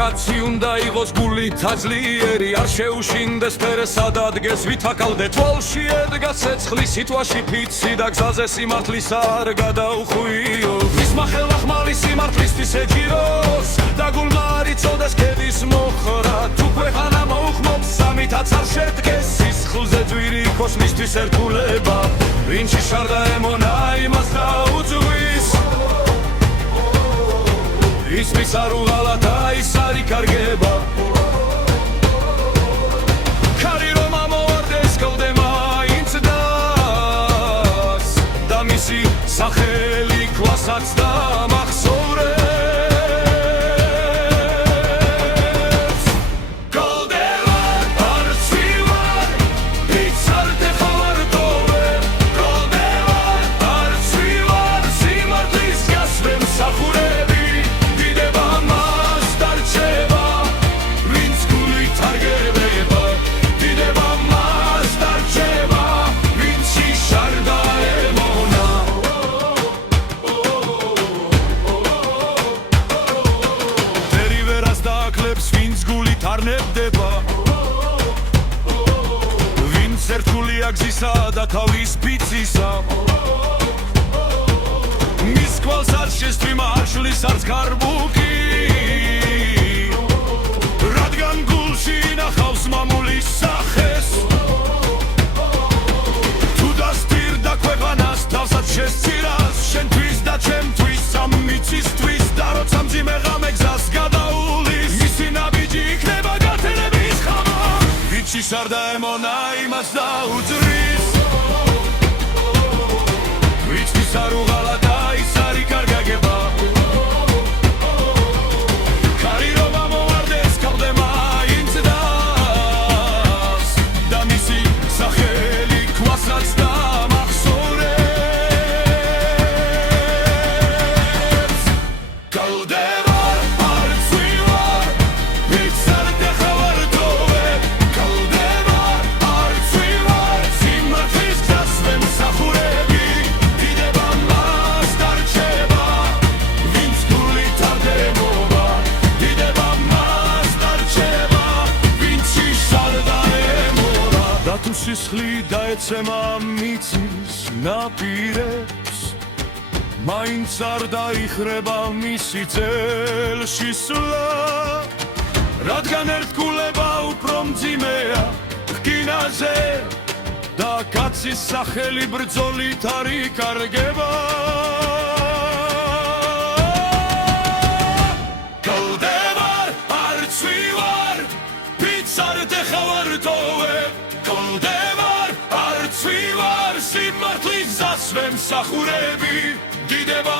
კაცი უნდა იყოს გულით აძლიერი არ შეუშინდეს ფერესა და ადგეს ვითაკალდე თვალში ედგა ცეცხლი სიტყვაში ფიცი და გზაზე სიმართლის არ გადაუხვიო მისმა ხელა ხმალი სიმართლისთვის ეჯიროს და გულმა არ იცოდეს ქედის მოხრა თუ ქვეყანა მოუხმობს სამითაც არ შედგეს სისხლზე ძვირი ქოსნისთვის ერთგულება ვინჩი შარდა ემონა იმას დაუძღვის ისმის არ უღალა და ის არ იკარგება ქარი რომ ამოვარდეს კლდე მაინც დას და მისი სახელი ქვასაც დამახსოვრებს კლდე ვარ არ ცვივარ ვიც არ დეხავარდოვე კლდე ვარ არ ცვივარ სიმართლის გასვე მსახურები ვინც ერთგულია გზისა და თავის ფიცისა მის კვალს არ შესთვი მარშლის არც გარბუკი რადგან გულში ინახავს მამულის სახეს თუ დასტირდა ქვეყანას თავსაც შესწირას შენთვის და ჩემთვის ამ მიწისთვის და როცა მძიმე ღამე გზას გადაუვლის მისი ნაბიჯი იქნება გათენების ხამა ვინჩი შარდა ემონა იმას დაუძღვის ვინჩის არ უღალა და ის არ იკარგება ქარი რომ ამოვარდეს კლდე მაინც დას და მისი სახელი ქვასაც დამახსოვრებს კლდე ვარ არ ცვივარ ვიც არ დეხავარდოვე კლდე ვარ არ ცვივარ სიმართლის გასვე მსახურები დიდება მას დარჩება ვინც გულით არ დემობა დიდება მას დარჩება ვინცი შარდა ემონა და თუ სისხლი დაეცემა მიწის ნაპირებს მაინც არ დაიხრება მისი წელში სვლა რადგან ერთგულება უფრო მძიმეა რკინაზე და კაცის სახელი ბრძოლით არ იკარგება კლდე ვარ არ ცვივარ ვიც არ დეხავარდოვე კლდე ვარ არ ცვივარ სიმართლის გზასვე მსახურები დიდება